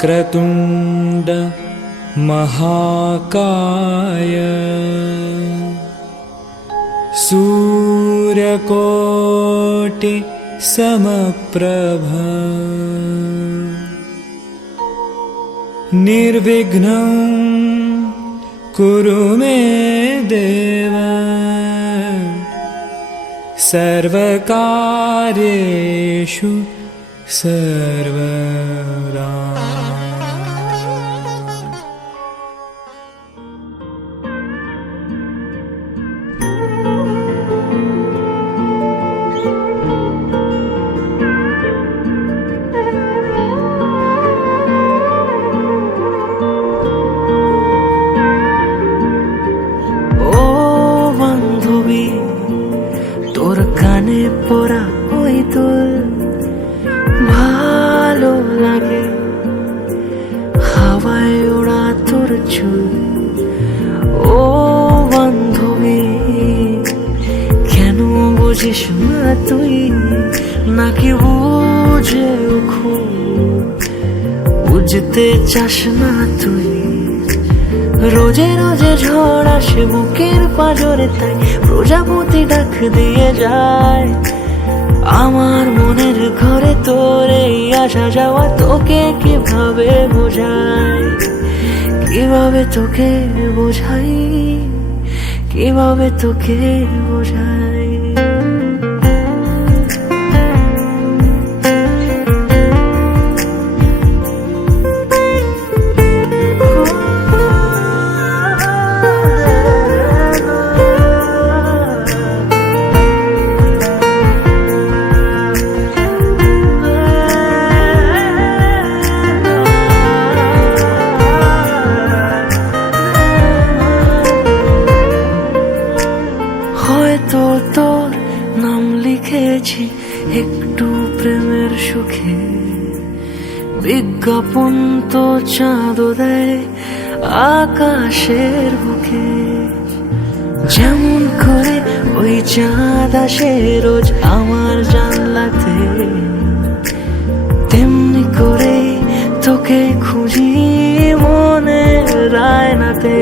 वक्रतुण्ड महाकाय सूर्यकोटि समप्रभ निर्विघ्नं कुरु मे देव सर्वकार्येषु सर्वदा। তোর কানে পড়া ওই তোর ভালো লাগে, হাওয়ায় ওড়া তোর চুল। ও বান্ধবী, কেন বুঝিস না তুই, নাকি বুঝেও খুব বুঝতে চাস না তুই? রোজে রোজে ঝড় আসে বুকের পাঁজরে, তাই প্রজাপতি ডাক দিয়ে যায় আমার মনের ঘরে। তোর এই আসা যাওয়া তোকে কিভাবে বোঝাই, কিভাবে তোকে বোঝাই, কিভাবে তোকে বোঝাই? হয়তো তোর নাম লিখেছি একটু প্রেমের সুখে, বিজ্ঞাপন তো চাঁদও দেয় আকাশের বুকে। যেমন করে ওই চাঁদ আসে রোজ আমার জানলাতে, তেমনি করে তোকে খুঁজি মনের আয়নাতে।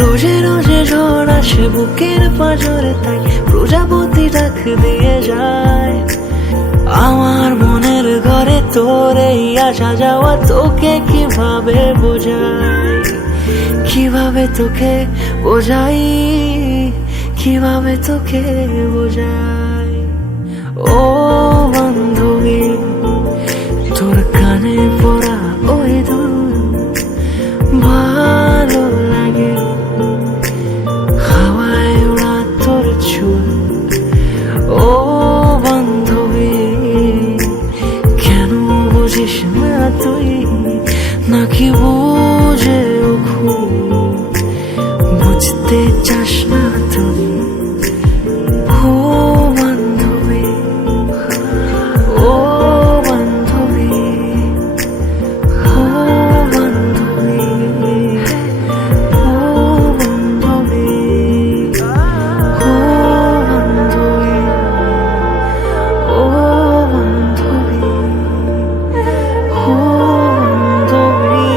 রোজে রোজে ঝড় আসে বুকের পাঁজরে, তাই প্রজাপতি ডাক দিয়ে যায় আমার মনের ঘরে। তোর এই আসা যাওয়া তোকে কিভাবে বোঝাই, কিভাবে তোকে বোঝাই, কিভাবে তোকে বোঝাই? ও বান্ধবী, তোর কানে পড়া ওই দুল ভালো লাগে, হাওয়ায় ওড়া তোর চুল। ও বান্ধবী, কেন বুঝিস না তুই, নাকি বুঝেও খুব বুঝতে চাস না তুই? ও বান্ধবী, ও বান্ধবী, ও বান্ধবী, ও বান্ধবী, ও বান্ধবী, ও বান্ধবী, ও বান্ধবী।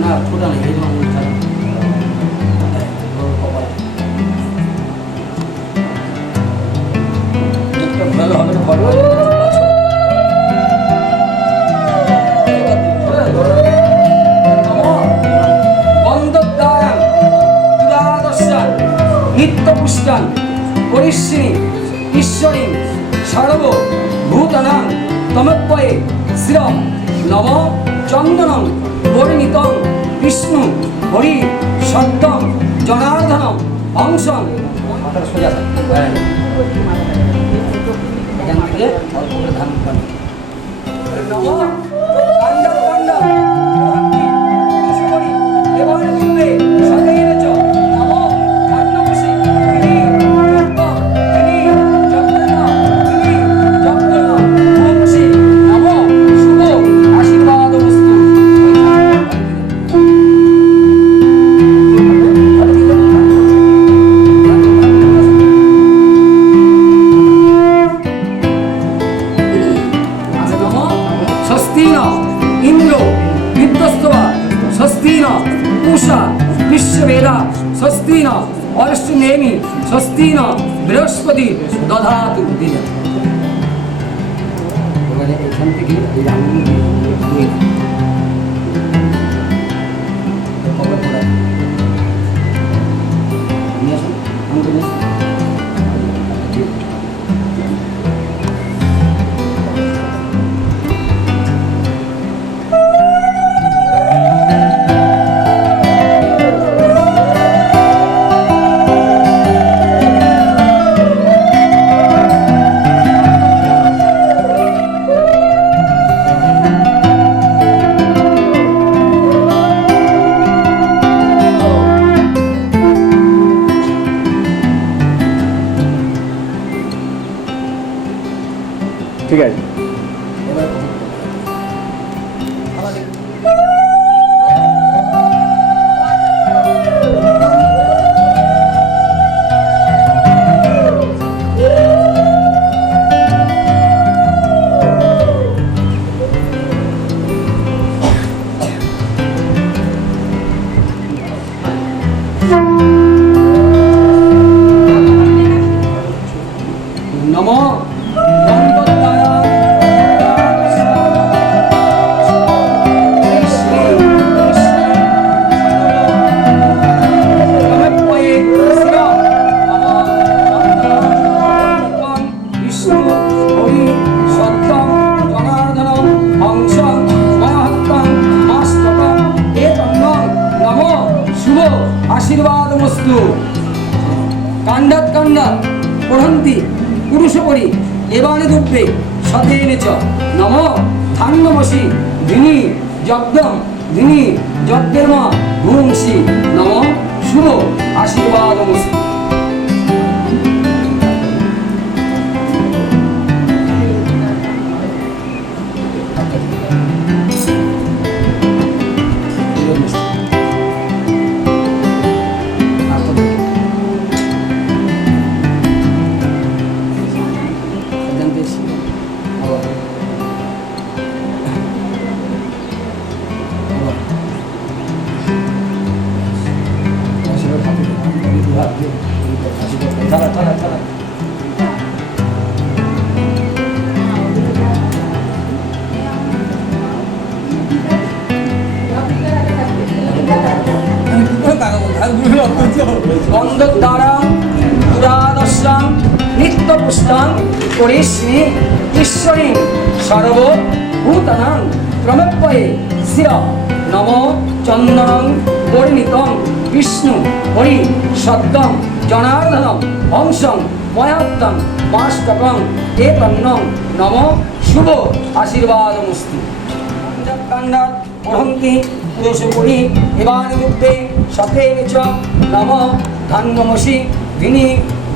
না ফোটা নেই এই রকম ভালো হবে না ফটো নিত্যপুষ্টান পরিশ্রী ঈশ্বরী সর্ব ভূতানাং তমপ্পয়ে শ্রী নব চন্দনং পরিণীতং বিষ্ণু হরি সত্যম জনার্দনম অংশং মাথাটা সোজা থাকে এখান থেকে অল্প করে ধান পানি নব কাণ্ডা কাণ্ডা এবারে বলবে সদাই চ নব কাণ্ডবসে তিনি জপ তিনি জপনা তিনি জপনা বংশী নব শুভ আশীর্বাদ বস্তু স্বস্তিন ইন্দ্র বিদ্যস্তবা স্বস্তিন উষা বিশ্ববেদা স্বস্তিন অরষ্টনেমি স্বস্তিন বৃহস্পতি দধাতু দিনা এবারে এখান থেকে এই আঙুল দিয়ে কবর করা নিয়ে আসুন আঙুল নিয়ে আসুন ঠিক আছে নমো আশীর্বাদ মস্তু কাণ্ডাত কাণ্ডাত পড়ন্তি পুরুষপরি এবারে দুব্বে সতেন চ নম ধান্যমসি ধিনি যজ্ঞম ধিনি যজ্ঞের্ম ভূংসি নম শুভ আশীর্বাদ মস্তু চলা চলা চলা গন্ধদ্বারা পুরাদশ্রাম নিত্যপুষ্টাং করিষ্ণি ঈশ্বরী সর্বভূতানাং প্রমপ্পয়ে শ্রী নম চন্দনং পরিণীতং বিষ্ণু হরি সত্যম জনার্দনম অংশং ময়াত্তং মাষ্টকং এতন্নং নম শুভ আশীর্বাদমস্তু। পঞ্চকাণ্ডাৎ পঢ়ন্তি পুরুষপুরী এবানি রূপে সতেন চ নম ধান্যমসি ভিনি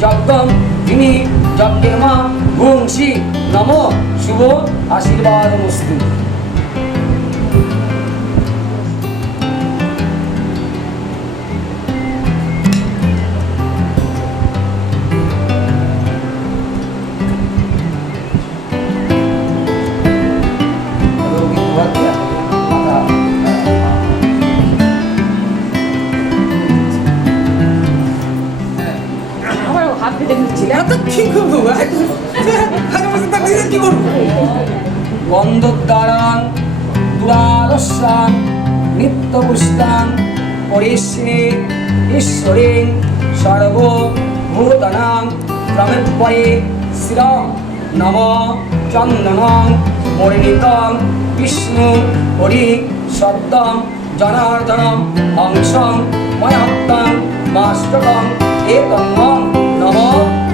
যজ্ঞম ভিনি যজ্ঞেমা ভুংসি নম শুভ আশীর্বাদমস্তু। গন্ধদ্বারাং দুরারস্যাং নিত্যপুষ্টাং পরিশ্রী ঈশ্বরেং সর্বভূতানাং প্রমেপয়ে শ্রীরাম নম চন্দনং মরিণিতং বিষ্ণু হরি সদ্যং জনার্দনম হংসং ময়াত্তং মাষ্টকং এতন্নং নম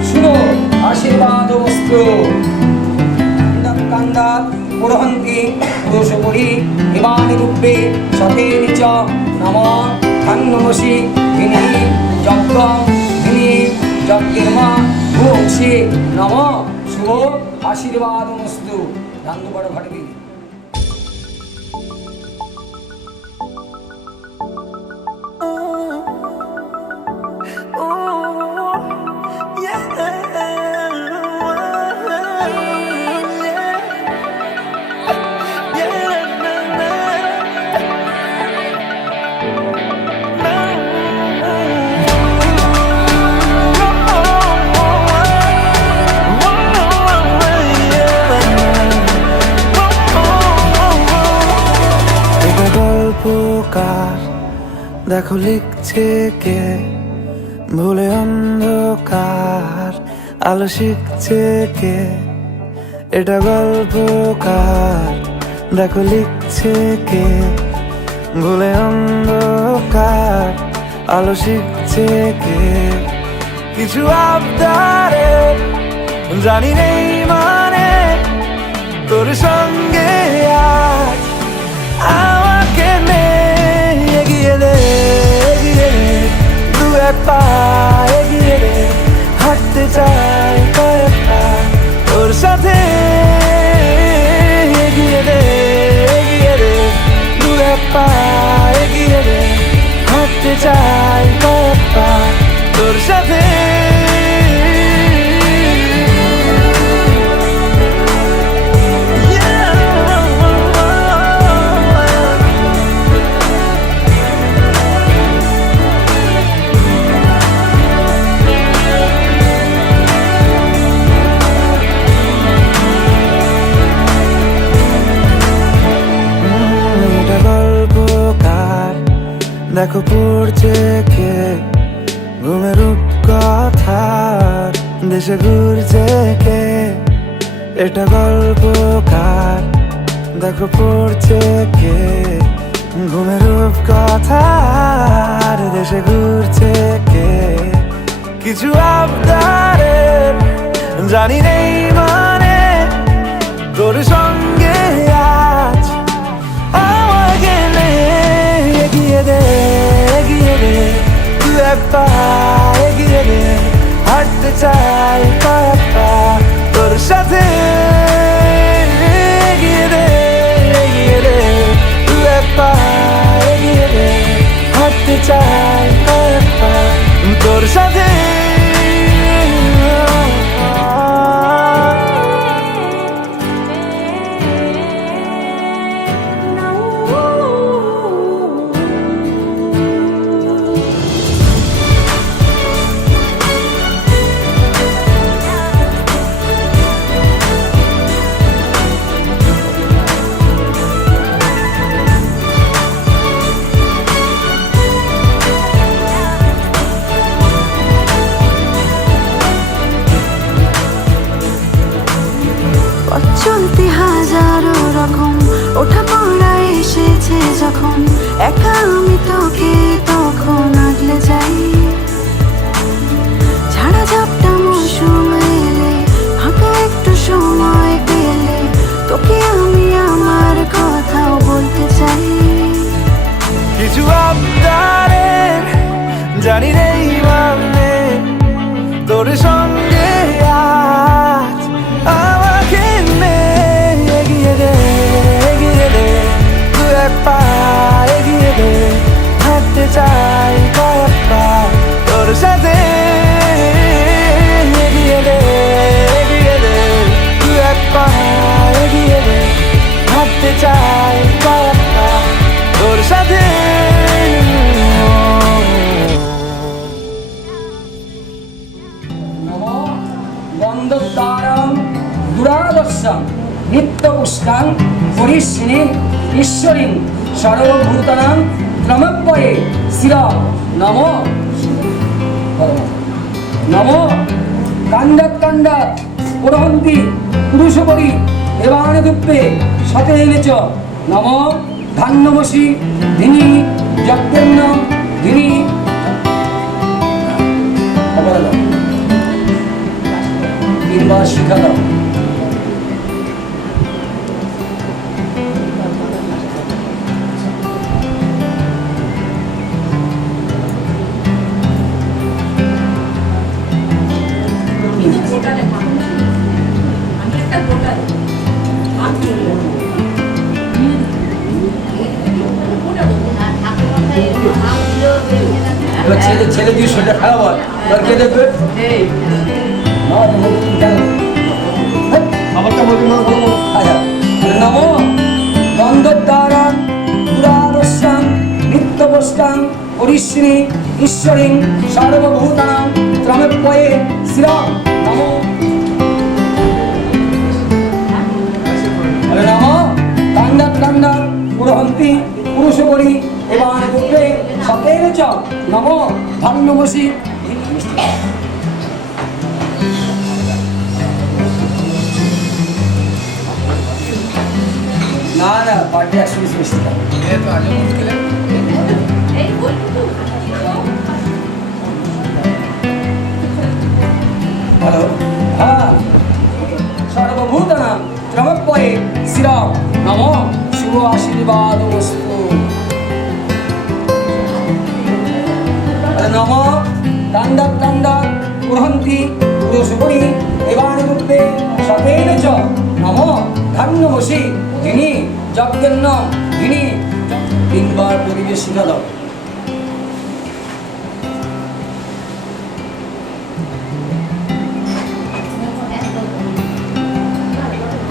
শুভ আশীর্বাদমস্তু। কান্দাৎ পুরহন্তি পুরুষপুরী ইমানি রূপে সতেন চ নম ধান্যমসি ভিনি যজ্ঞং ভিনি যজ্ঞের্মা ভুংসি নম শুভ আশীর্বাদমস্তু। ধান্য বড় ঘটবি। দেখো লিখছে কে ভুলে অন্ধকার আলো শিখছে কে, এটা গল্পকার। দেখো লিখছে কে ভুলে অন্ধকার আলো শিখছে কে, কিছু আবদারে জানি নেই মানে তোর সঙ্গে আজ আমাকে নে এগিয়ে দে দু এক পা এগিয়ে দে, হাঁটতে চাই কয়েক পা তোর সাথে এগিয়ে দে দু এক পা এগিয়ে দে, হাঁটতে চাই কয়েক পা তোর সাথে। দেখো পড়ছে কে ঘুমের রূপকথার দেশে ঘুরছে কে, এটা গল্পকার। দেখো পড়ছে কে ঘুমের রূপকথার দেশে ঘুরছে কে, কিছু আবদারের জানি নেই মানে তোর সঙ্গে আজ আমাকে নে এগিয়ে দে দু এক পা এগিয়ে দে, হাঁটতে চাই কয়েক পা তোর সাথে এগিয়ে দে দু এক পা এগিয়ে দে, হাঁটতে চাই কয়েক পা তোর সাথে। চলতে হাজারো রকম ওঠা পড়া এসেছে যখন, একা আমি তোকে তখন আগলে যাই, ঝাড়া ঝাপটা মৌসুম কিছু আবদারের জানি নেই মানে তোর সঙ্গে আজ আমাকে নে এগিয়ে দে দু এক পা এগিয়ে দে হাঁটতে চাই কয়েক পা তোর সাথে এগিয়ে দে দু এক পা এগিয়ে দে হাঁটতে চাই কয়েক পা তোর সাথে বন্দোদ্দারং দুরাদর্শং নিত্যপুষ্টাং পরিশ্রিণীং ঈশ্বরীং সর্বভূতানাং ত্রমব্বয়ে শির নমো নমো কাণ্ডাৎ কাণ্ডাৎ পুরহন্তি পুরুষপরি দেবানুদুপ্পে সতেন চ নমো ধান্যমসি ধিনি যজ্ঞেন্ন ধিনি তিনবার শিখা দাও ছেলে ছেলে দিয়ে সেটা খারাপ হয় এবার কে দেখবে নমো বন্দোদ্দারং দুরাদর্শং নিত্যপুষ্টাং পরিশ্রিণীং ঈশ্বরীং সর্বভূতানাং ত্রমব্বয়ে শির নমো নমো কাণ্ডাৎ কাণ্ডাৎ পুরহন্তি পুরুষপরি দেবানুদুপ্পে সতেন চ নমো ধান্যমসি না না পার্টি 120 মিষ্টি হ্যালো হ্যাঁ সর্বভূতানাং ত্রমব্বয়ে শির নমো শুভ আশীর্বাদ বস্তু নমো কাণ্ডাৎ কাণ্ডাৎ পুরহন্তি পুরুষপরি দেবানুদুপ্পে সতেন চ নমো ধান্যমসি ধিনি যজ্ঞেন্ন ধিনি তিনবার পরিবেশ শিখা দাও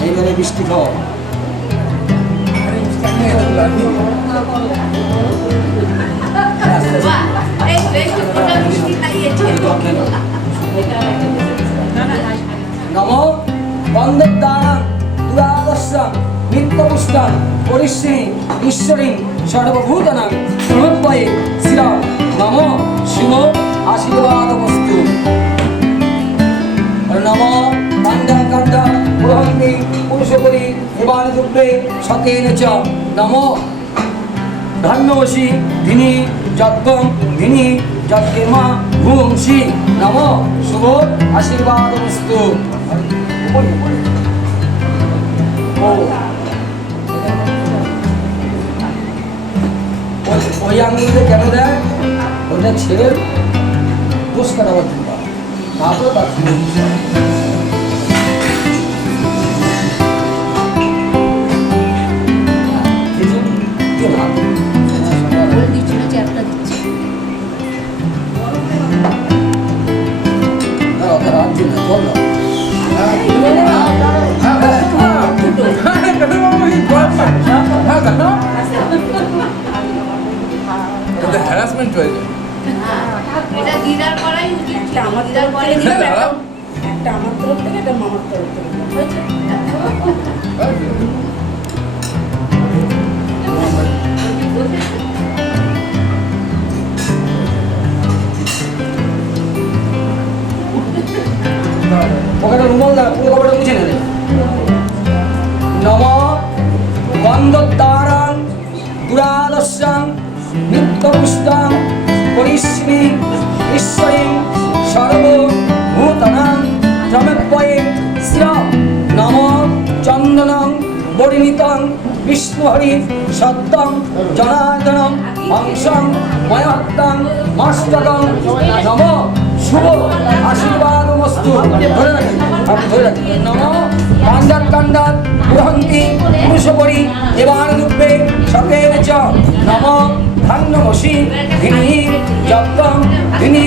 এইবারে বৃষ্টি খাও নমো বন্দোদ্দারং দুরাদর্শং নিত্যপুষ্টাং পরিশ্রিণীং ঈশ্বরীং সর্বভূতানাং ত্রমব্বয়ে শির নমো শুভ আশীর্বাদ বস্তু নমো কাণ্ডাৎ কাণ্ডাৎ পুরহন্তি পুরুষপরি দেবানুদুপ্পে সতেন চ নমো ধান্যমসি ধিনি যজ্ঞং ধিনি যজ্ঞেমা ভুংসি নমো শুভ আশীর্বাদ বস্তু ওই আঙুলটা কেন দেয় ওটা ছেলের দোষ কাটাবার জন্য তারপরে তার হ্যারাসমেন্ট হয়ে যায় এটা দিদার করাই উচিত ছিল। আমার দিদার করে একটা আমার তরফ থেকে একটা মামার তরফ থেকে হয়েছে। ওখানে রুমাল দাও পুরো কপড়া মুছে নেবে নম বন্দোদ্দারং দুরাদর্শং নিত্যপুষ্টাং পরিশ্রিণীং ঈশ্বরীং সর্বভূতানাং ত্রমব্বয়ে শির নম চন্দনং বরিণীতং বিষ্ণু হরি সত্যং জনার্দনম হংসং ময়হত্তং মস্তকং নম শুভ আশীর্বাদমস্তু। ধরে রাখেন, আপনি ধরে রাখেন। নম কাণ্ডাত কাণ্ডাত গ্রহন্তি পুরুষপরি এবার রূপে সতেন চ নম ধান্যমসি ধিনি যজ্ঞং ধিনি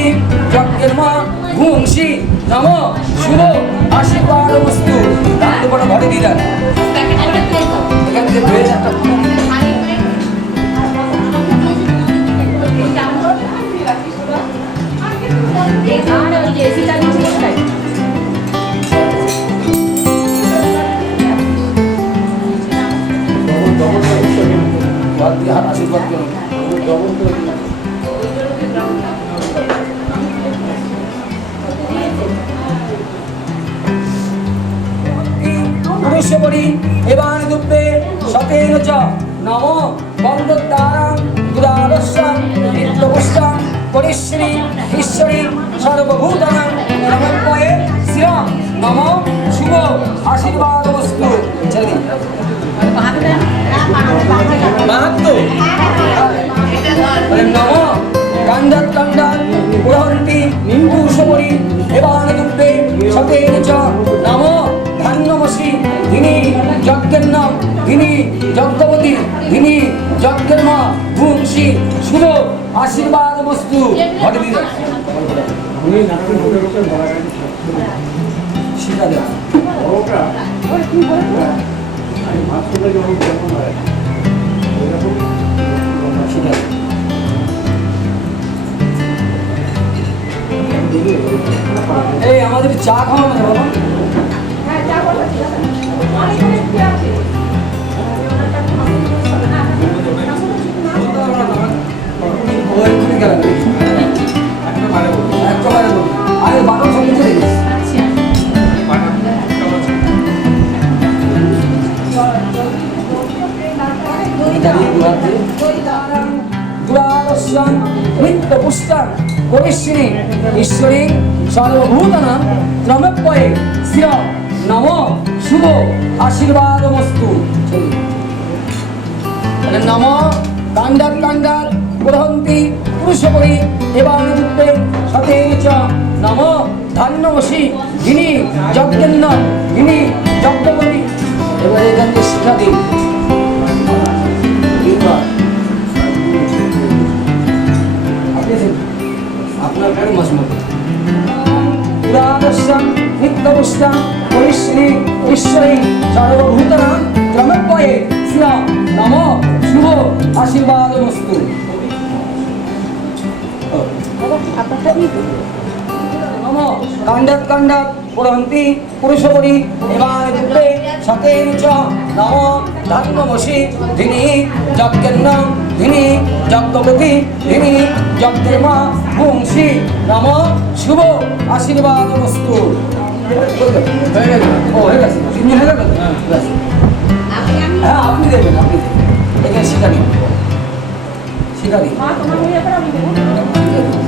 যজ্ঞের্মা ভুংসি নম শুভ আশীর্বাদমস্তু। দান দুটো ঘরে দিয়ে দেন। এখান থেকে ধুয়ে একটা আশীর্বাদ করুন। পুরুষপরি এবার দুপে সতেন চ নম বন্দদ্বারাং দুরাদর্শাং নিত্যপুষ্টাং পরিশ্রী ঈশ্বরী সর্বভূতানাং নমঃপয়ে শ্রীরাম নম শুভ আশীর্বাদমস্তু। ছেড়ে দিন। নম কাণ্ডাত কাণ্ডাত গ্রহন্তি পুরুষপরি এবার দুপে সতেন চ নম ধান্যমসি ধিনি যজ্ঞের্নাম ধিনি যজ্ঞবতী ধিনি যজ্ঞের্মা ভুংসি শুভ আশীর্বাদমস্তু। ঘটে দিন। শিখা দেন। এই আমাদের চা খাওয়া না বাবা। আরে বারো সমুদ্রে নিত্যপুষ্টাং পরিশ্রী ঈশ্বরী সর্বভূতানাং ত্রমপয়ে শ্রীরাম নম শুভ আশীর্বাদমস্তু। নম কাণ্ডাত কাণ্ডাত গ্রহন্তি পুরুষপরি এবার রূপে সতেন চ নম ধান্যমসি ধিনি যজ্ঞের্নাম ধিনি যজ্ঞবতী। এবার এখান থেকে শিক্ষা দিন। আপনার কারো মাস মতো পুরাদর্শং নিত্যপুষ্টাং পরিশ্রী ঈশ্বরী সর্বভূতানাং ত্রমপয়ে শ্রীরাম নম শুভ আশীর্বাদমস্তু। নম কাণ্ডাত কাণ্ডাত গ্রহন্তি পুরুষপরি এবার রূপে সতেন চ নম ধান্যমসি ধিনি যজ্ঞের্নাম ধিনি যজ্ঞবতী ধিনি যজ্ঞের্মা ভুংসি নম শুভ আশীর্বাদমস্তু। হয়ে গেছে। হ্যাঁ আপনি দেবেন, আপনি এখানে শিখা দিন। শিখা দিন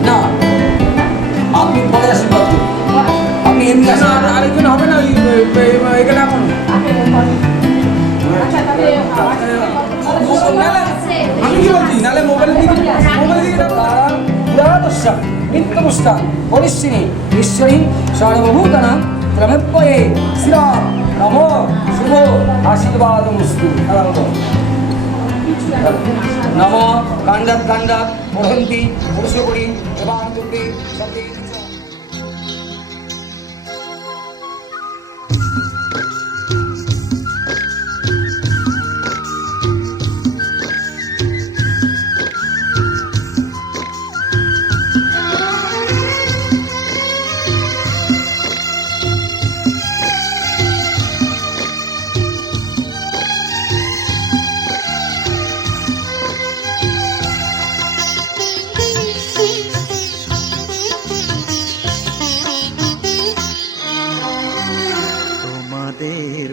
না, আপনি পরে আশীর্বাদ করুন। আপনি এমনি আরেকজন হবে না এখানে এখন আমি কি বলছি নালে মোবাইলের দিকে পুরাদর্শং নিত্যপুষ্টাং পরিশ্রী ঈশ্বরী সর্বভূতানাং ত্রমপয়ে শ্রীরাম নম শুভ আশীর্বাদমস্তু। নম কাণ্ডাত কাণ্ডাত গ্রহন্তি পুরুষপরি এবার রূপে সতেন চ।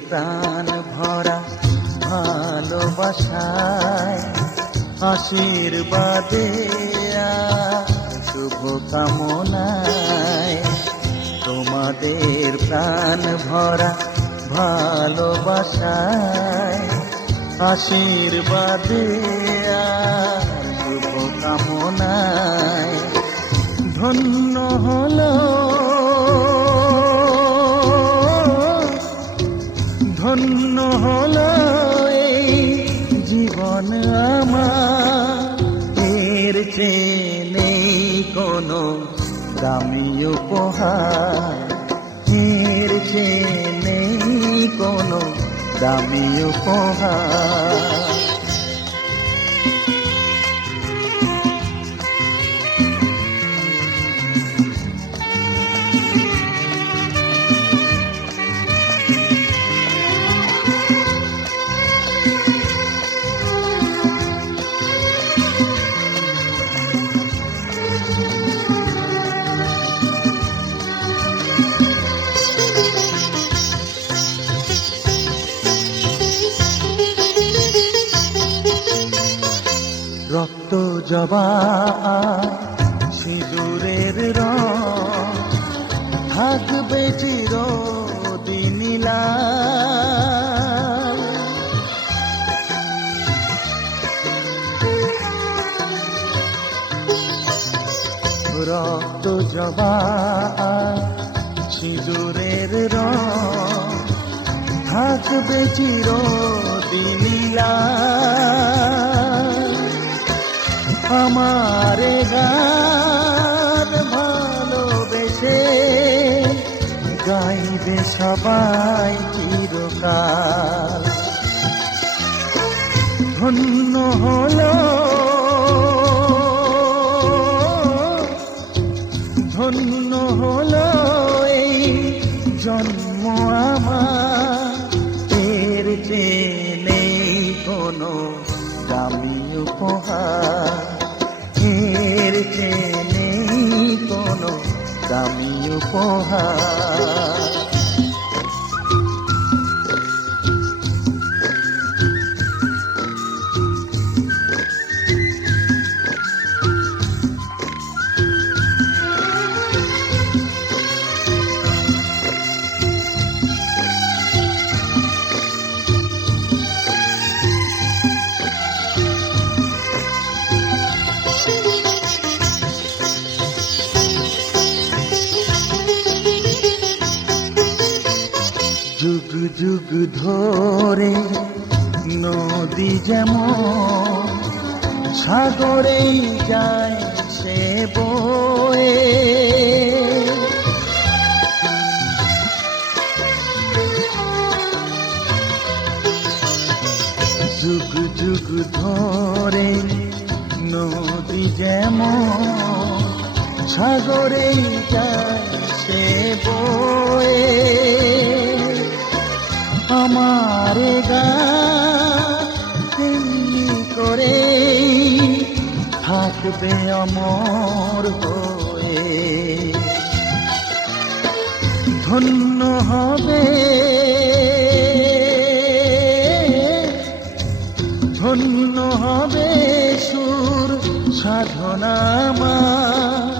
প্রাণ ভরা ভালোবাসায় আশীর্বাদে শুভ কামনায় তোমাদের প্রাণ ভরা ভালোবাসায় আশীর্বাদে আর শুভ কামনায় ধন্য হলো ধন্য হলো এই জীবন আমার, এর চেয়ে নেই কোনো দামি উপহার, এর চেয়ে নেই কোনো দামি উপহার। রক্ত জবা সিঁদুরের রং থাকবে চিরদিন লাল। রক্ত জবা সিঁদুরের রং থাকবে চিরদিন লাল। আমারে গান ভালোবেসে গাইবে সবাই চিরকাল। ধন্য হলো ধন্য হলো এই জন্ম আমার, এর চেয়ে নেই কোনো দামি উপহার, এর চেয়ে নেই কোনো দামি উপহার। যুগ যুগ ধরে নদী যেমন সাগরেই যায় সে বয়ে, যুগ যুগ ধরে নদী যেমন সাগরেই যায় সে বয়ে। আমারে গান করে থাকবে অমর হয়ে, ধন্য হবে ধন্য হবে সুর সাধনা আমার,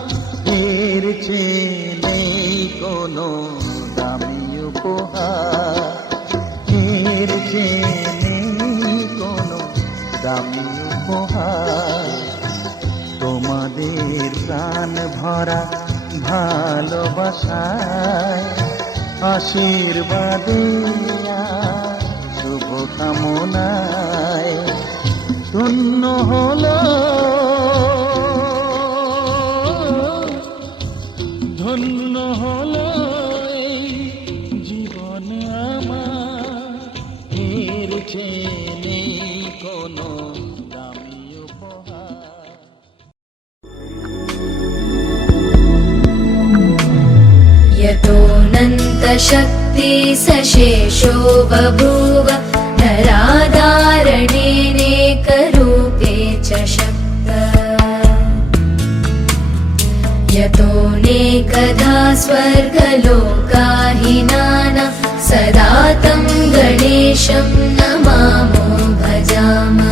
এর চেয়ে নেই কোনো দামি উপহার, এর চেয়ে নেই কোনো দামি উপহার। তোমাদের প্রাণ ভরা ভালোবাসায় আশীর্বাদে আর শুভ কামনায় ধন্য হলো ধন্য হলো এই জীবন আমার, এর চেয়ে নেই কোনো দামি উপহার। यतोऽनन्तशक्तिसशेषो बभूव नराधारणेनेकरूपे च शक्त, यतोऽनेकधा स्वर्गलोकाहिनानां सदा तं गणेशं नमामो भजामः।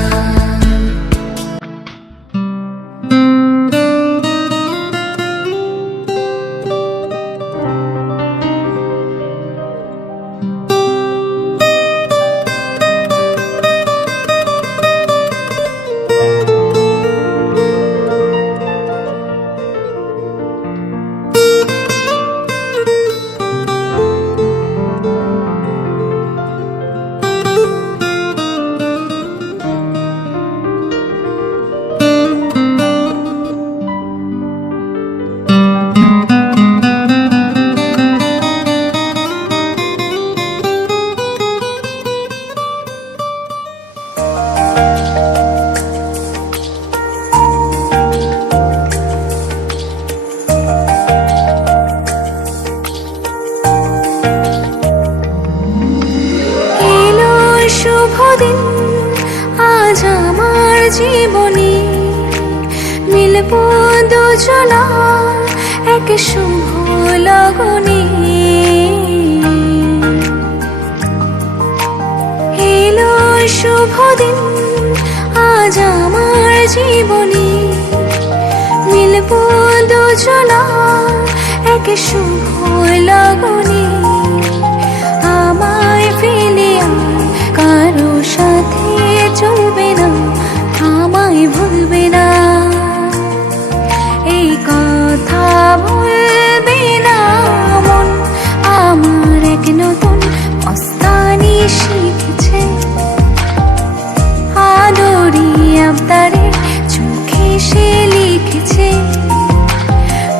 দিন আজ আমার জীবনে, মিলব দুজনা এক শুভ লগনে। এলো শুভ দিন আজ আমার জীবনে, মিলব দুজনা এক শুভ লগনে। আমায় ফেলে আর কারো সাথে চলবে না, আমায় ভুলবে না, এই কথা ভুলবে না মন। আমার এক নতুন মস্তানি শিখেছে, আদরি আবদারে চোখে সে লিখেছে,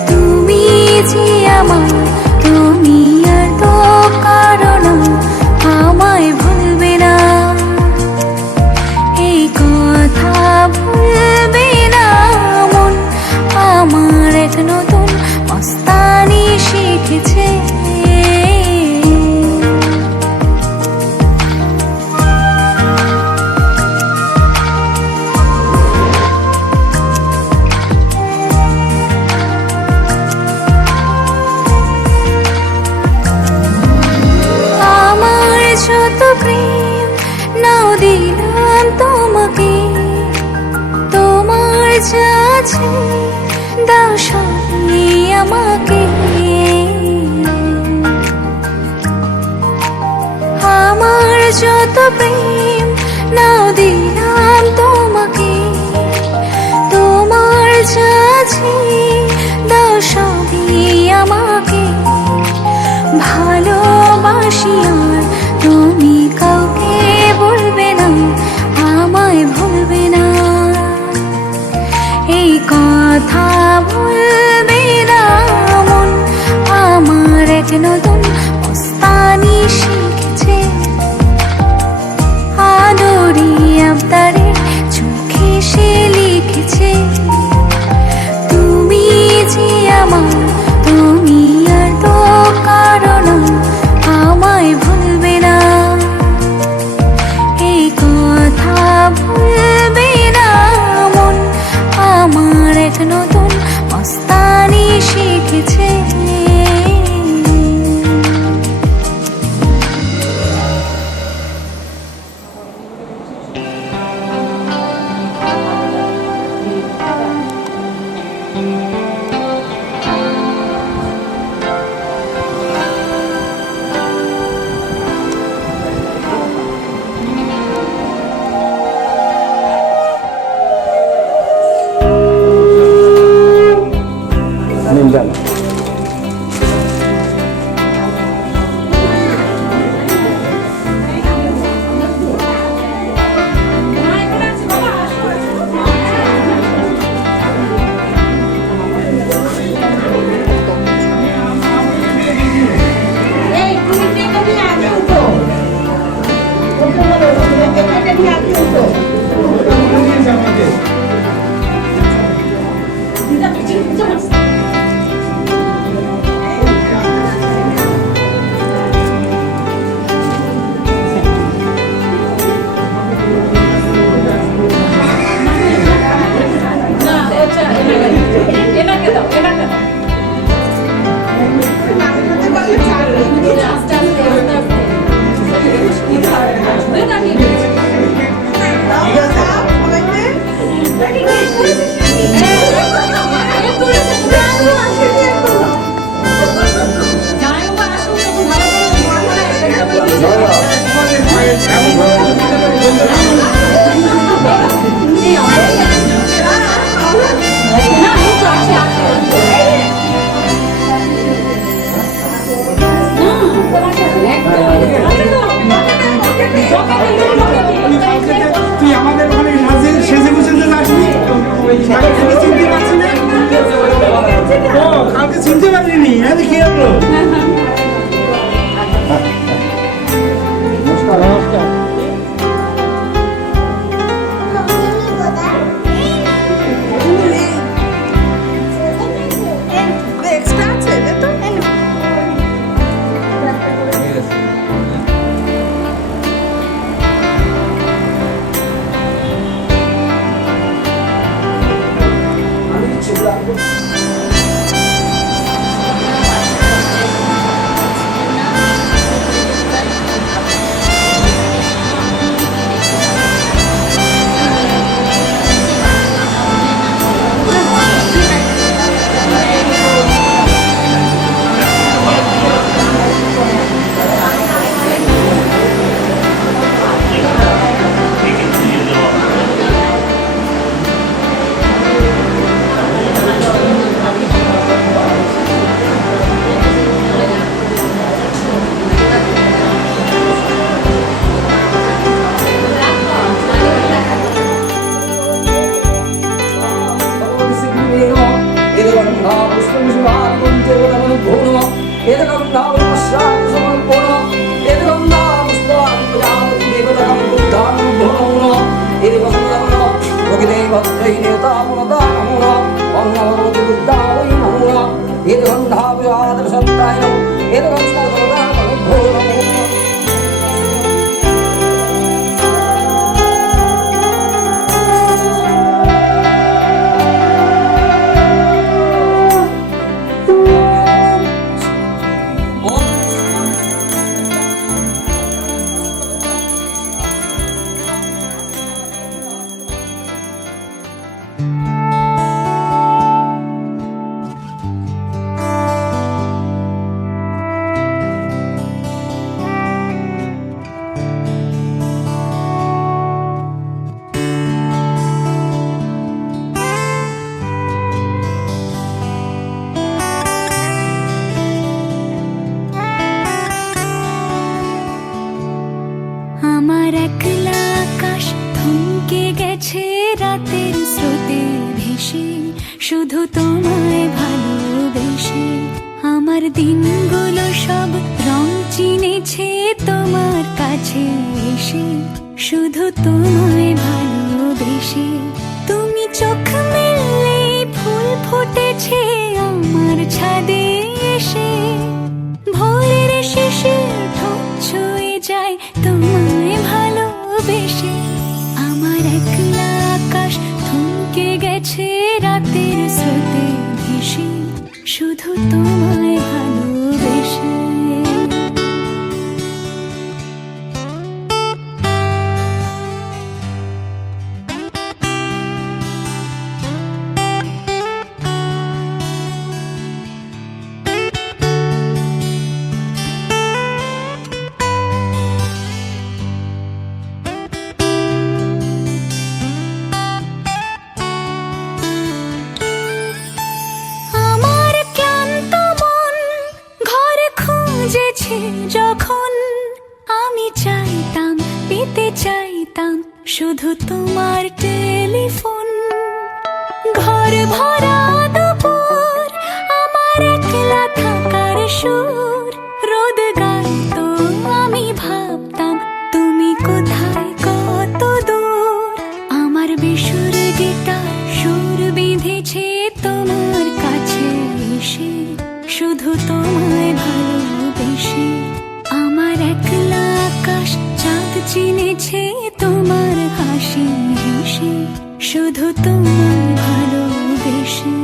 তুমি যে আমার, তুমি আর তো কারণ আমায় ভুলবে না, এই কথা ভুলবে না মন। আমার এক নতুন মস্তানি শিখেছে। আমার যত প্রেম নাও দিলাম তোমাকে, তোমার যা আছে দাও সবই আমাকে। আমার যত প্রেম নাও দিলাম তোমাকে, তোমার যা আছে দাও সবই আমাকে। ভালোবাসি আর তুমি কাউকে বলবে না, আমায় ভুলবে না, এই কথা ভুলবে না মন। আমার এক নতুন মস্তানি শিখেছে, আদরি আবদারে চোখে সে লিখেছে, তুমি যে আমার, তুমি আর তো কারণ আমায় ভুলবে না, এই কথা ভুলবে না মন। আমার এক নতুন মস্তানি শিখেছে। তুই আমাদের ওখানে সেজে বসে যে আসবি, চিনতে পারছি না। ও কালকে চিনতে পারিনি, হ্যাঁ কি হলো? নমস্কার। এরকম নাম নমস্কার সমর্পণ এরকম নাম পুষ্পান প্রজাপতি দেবতাম বুদ্ধান ভ্রমণ এরকম নাম ভগিনে ভদ্রৈ নেতামনদান নমঃ ওম নমো ভগবতে বুদ্ধায় নমঃ এরকম ধাবয়াদর সত্তায় এরকম সর্বদা নমঃ আমার একলা আকাশ থমকে গেছে রাতের স্রোতে ভেসে শুধু তোমায় ভালোবেসে আমার দিনগুলো সব রং চিনেছে তোমার কাছে এসে শুধু তোমায় ভালোবেসে তুমি চোখ মেললে ফুল ফুটেছে আমার ছাদে এসে ভোরের শেষে ঠোঁট ছুঁয়ে যায় তোমায় ভালোবেসে আমার একলা আকাশ থমকে গেছে রাতের স্রোতে ভেসে শুধু তোমায় ভালোবেসে আমার ক্লান্ত মন ঘরে খুঁজেছে যখন আমি চাইতাম পেতে চাইতাম শুধু তোমার টেলিফোন ঘর ভরা দুপুর আমার একলা থাকার সুর রোদ গাইতো আমি ভাবতাম তুমি কোথায় কত দূর আমার বেসুর গিটার সুর বিঁধেছে তোমার কাছে এসে শুধু তোমায় ভালোবেসে আমার একলা আকাশ চাঁদ চিনেছে তোমার হাসি হেসে শুধু তোমায় ভালোবেসে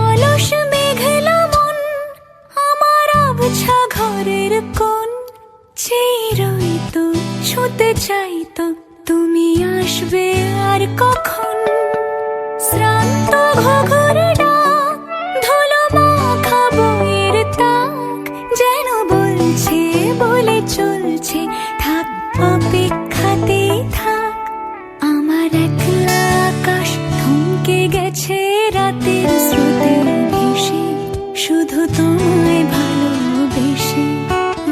অলস মেঘলা মন আমার আবছা ঘরের কোণ চেয়ে রইতো ছুঁতে চাইতো তুমি আসবে আর কখন শ্রান্ত ঘুঘুর ডাক ধুলো মাখা বইয়ের তাক যেন বলছে বলে চলছে থাক অপেক্ষাতেই থাক আমার একলা আকাশ থমকে গেছে রাতের স্রোতে ভেসে শুধু তোমায় ভালোবেসে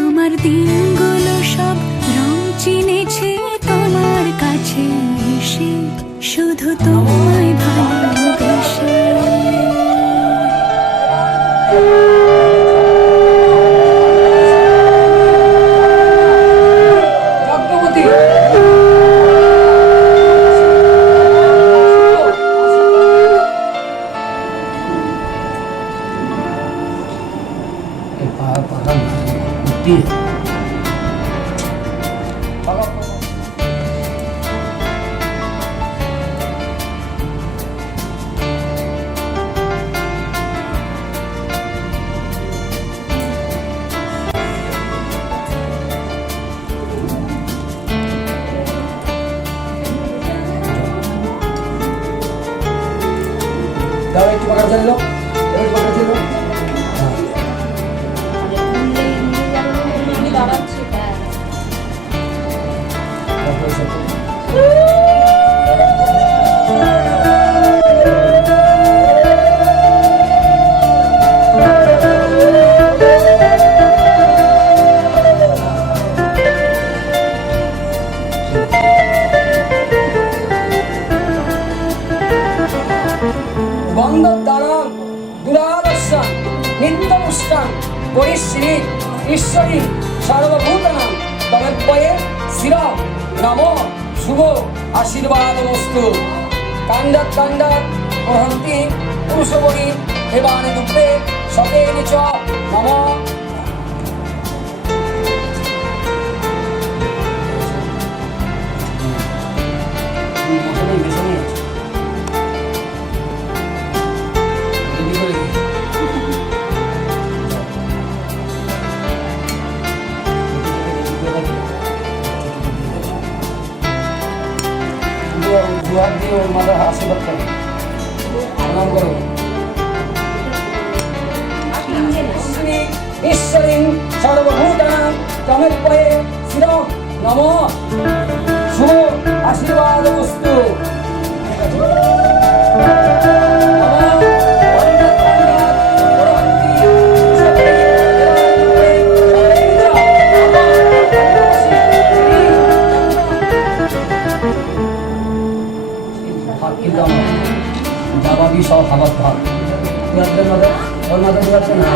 আমার দিনগুলো সব রং চিনেছে তোমার কাছে এসে শুধু তোমায় ভালোবেসে চক্রবর্তী দাও একটু পাকা চালিয়ে দাও, একটু পাকা চালিয়ে দাও। দাঁড়াচ্ছে বন্ধদ্বারং দুরাদর্শন নিত্যপুষ্টাং পরিশ্রী ঈশ্বরী সর্বভূতানাং তমেব্বয়ে শিরম নম শুভ আশীর্বাদমস্তু। কাণ্ডাৎ কাণ্ডাৎ প্রহন্তি পুরুষবরী হেবানে দুঃখে সতেন চ নম। দুহাত দিয়ে ওর মাথায় আশীর্বাদ করো, প্রণাম করো। শ্রী ঈশ্বরী সর্বভূতানাং তমেব্বয়ে শিরম নম শুভ আশীর্বাদমস্তু। যাবাবি সব খাবার ভাগ আপনার মাথা ওর মাথা দিচ্ছে না।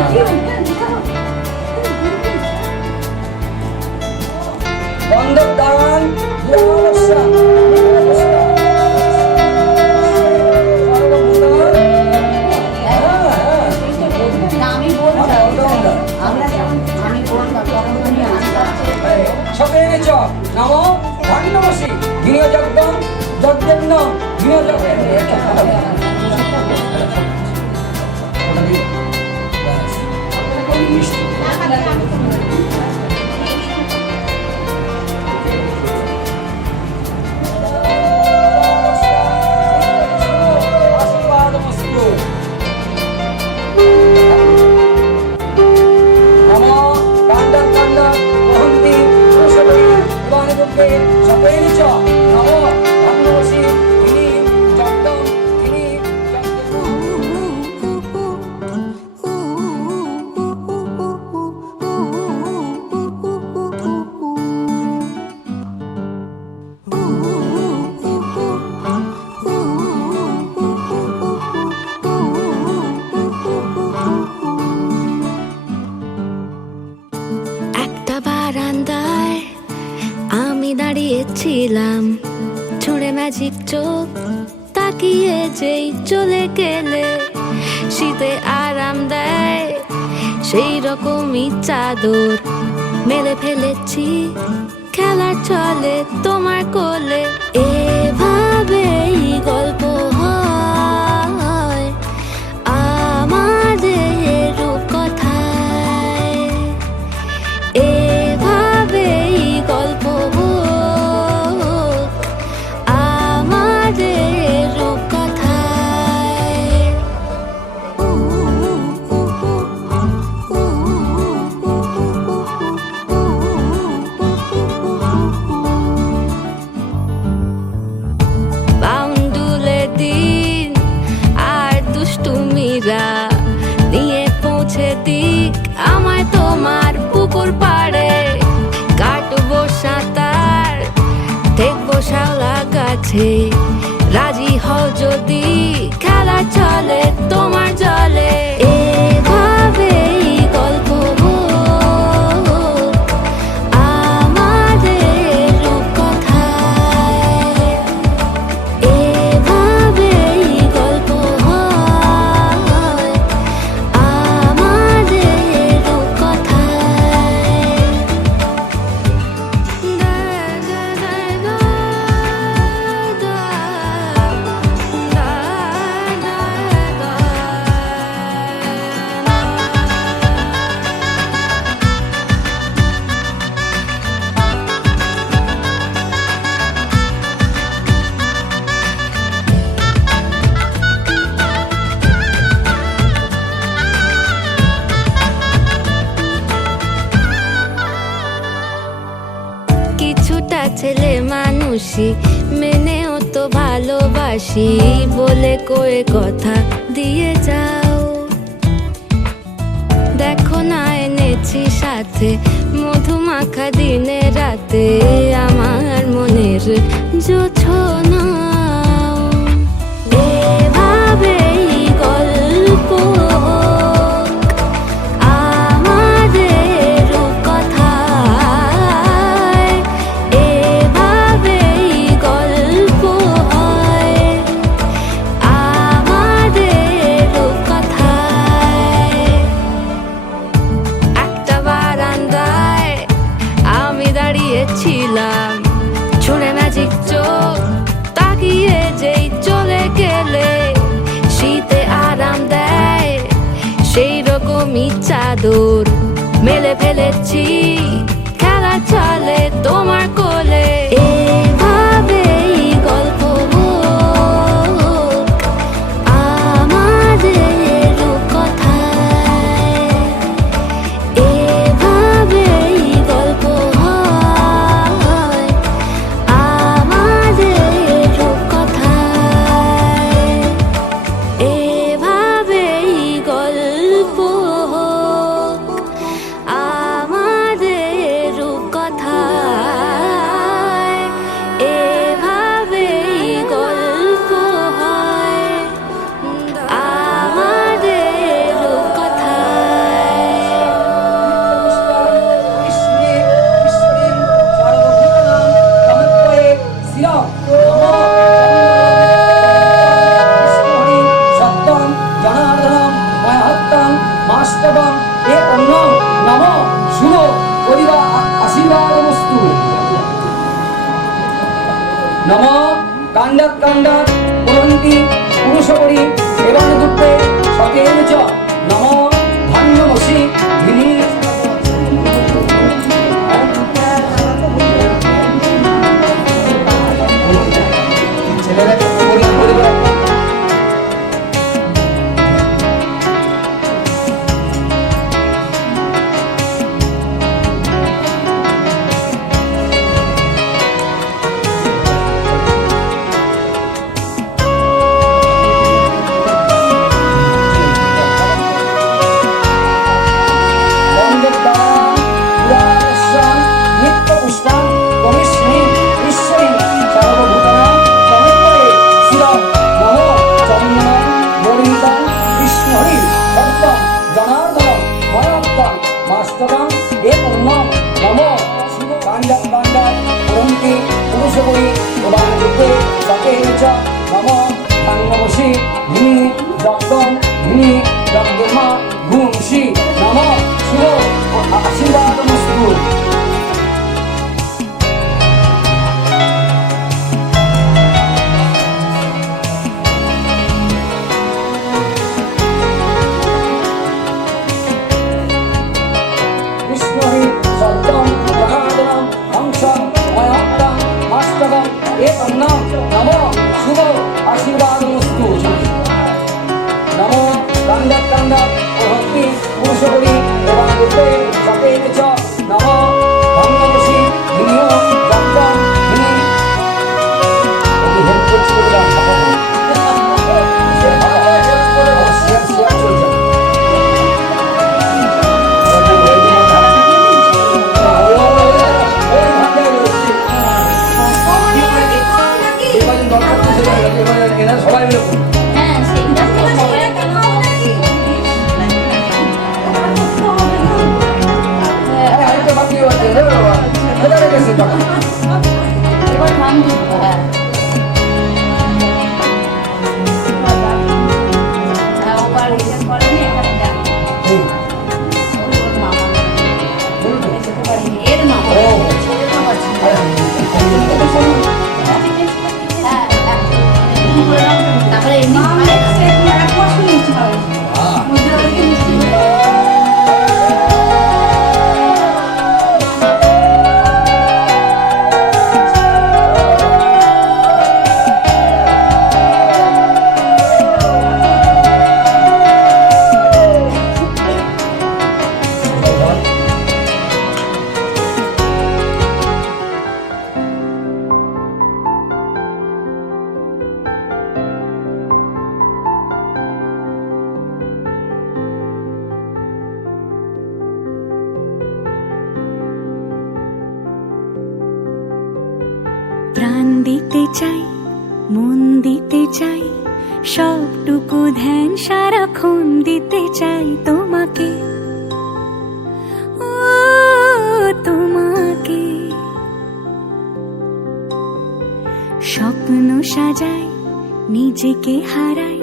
বন্ধদ্বারং দুরাদর্শন সতেন চ নম ধন্যমসি গৃহযজ্ঞম যজ্ঞেন্ন গৃহযজ্ঞেন্ন। আশীর্বাদমস্তু। নম কাণ্ডাৎ কাণ্ডাৎ প্রহন্তি পুরুষবরী হেবানে দুঃখে সতেন চ নম ধন্যমসি গিরি যজ্ঞম গিরি একটা বারান্দায় আমি দাঁড়িয়েছিলাম, ছুঁড়ে ম্যাজিক চোখ তাকিয়ে যেই চলে গেলে, শীতে আরাম দেয় সেই রকমই চাদর মেলে ফেলেছি, খেলা চলে তোমার কোলে। এভাবেই গল্প হয় আমাদের রূপকথায়, এভাবেই গল্প হোক আমাদের রূপকথায়। বাউন্ডুলে দিন আর দুষ্টুমিরা নিয়ে পৌঁছে দিক আমায় তোমার পুকুর পাড়ে, কাটবো সাঁতার দেখবো শাওলা গাছে, রাজি হও যদি খেলা চলে তোমার জলে। এভাবেই গল্প হোক আমাদের রূপকথায়, এভাবেই গল্প হয় আমাদের রূপকথায়। দা দা দা দা দা হাসি মেনেও তো ভালোবাসি বলে কয়ে কথা দিয়ে যাও। দেখো না এনেছি সাথে মধুমাখা দিনে রাতে আমার মনের জোছনা। এভাবেই গল্প আমাদের কথায়, এভাবেই গল্প হয় আমাদের কথায়। একটা বারান্দায় আমি দাঁড়িয়েছিলাম, ছুঁড়ে ম্যাজিক চোখ তাকিয়ে যেই চলে গেলে শীতে আরাম দেয় সেই রকমই চাদর মেলে ফেলেছি, খেলা চলে তোমার কোলে। এভাবেই গল্প হোক আমাদের কথায়, এভাবেই গল্প হয় আমাদের কথায়, এভাবেই গল্প হোক আমাদের কথায়, এভাবেই গল্প হয় আমাদের কথায়। নম কাণ্ডাত কাণ্ডাত পুরন্তি পুরুষপরি এবং দুঃখে সতেন চ নম ধান্যমসি ধিনি। ছেলেরা সবাই মিলে শুনতে চাই, মন দিতে চাই, সবটুকু ধ্যান সারাক্ষণ দিতে চাই তোমাকে, ও তোমাকে। স্বপ্ন সাজাই, নিজেকে হারাই,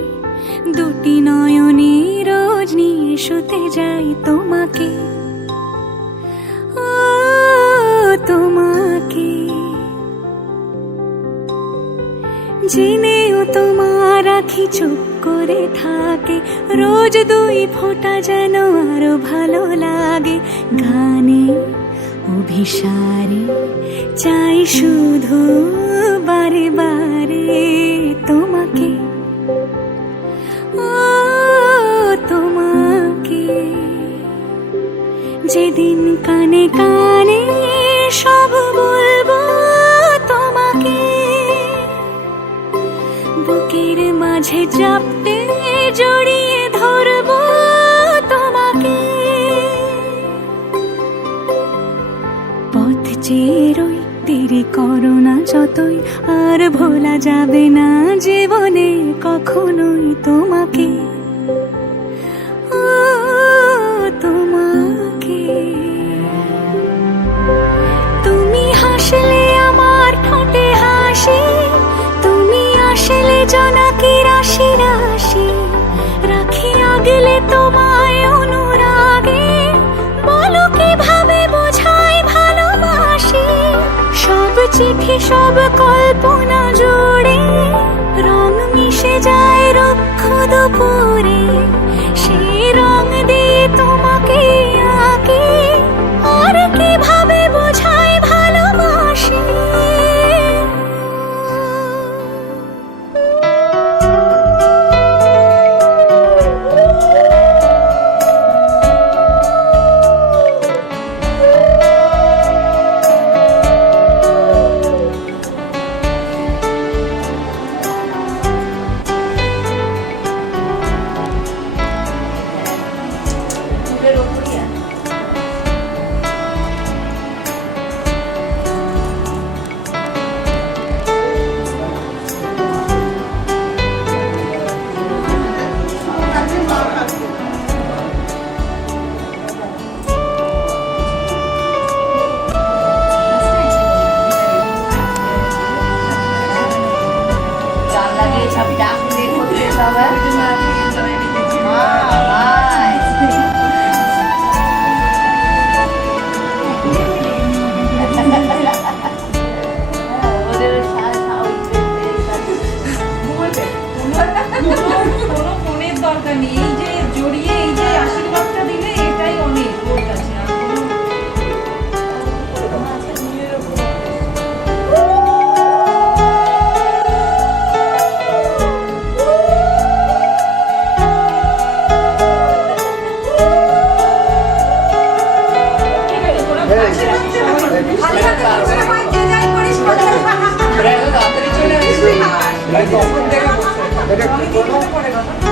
দুটি নয়নে রোজ নিয়ে শুতে যাই তোমাকে, ও তোমাকে। জেনেও তোমার আখি চুপ করে থাকে, রোজ দুই ফোঁটা যেন আরো ভালো লাগে। গানে অভিসারে চাই শুধু বারে বারে তোমাকে, ও তোমাকে। যেদিন কানে কানে সব বলবো তোমাকে, বুকের মাঝে চাপতে জড়িয়ে ধরবো তোমাকে। পথ চেয়ে রই, দেরি করো না যতই, আর ভোলা যাবে না জীবনে কখনোই তোমাকে, ও তোমাকে। তুমি হাসলে আমার ঠোঁটে হাসি, তুমি আসলে জোনাকি রাশি রাশি, রাখি আগলে তোমায় অনুরাগে, বলো কিভাবে বোঝাই ভালোবাসি। সব চিঠি সব কল্পনা জুড়ে রং মিশে যায় রুক্ষ দুপুরে, সেই রং দিয়ে তোমাকে আঁকি, আর কিভাবে বোঝাই ভালোবাসি। কোনো ফোনের দরকার নেই, এই যে জড়িয়ে এই যে আশীর্বাদটা দিলে এটাই অনেক ওর কাছে। আর খালি হাতে বসে হয়, যে যাই করিস করে। তাড়াতাড়ি চলে আসবি। আমি কি করতে পারে কথা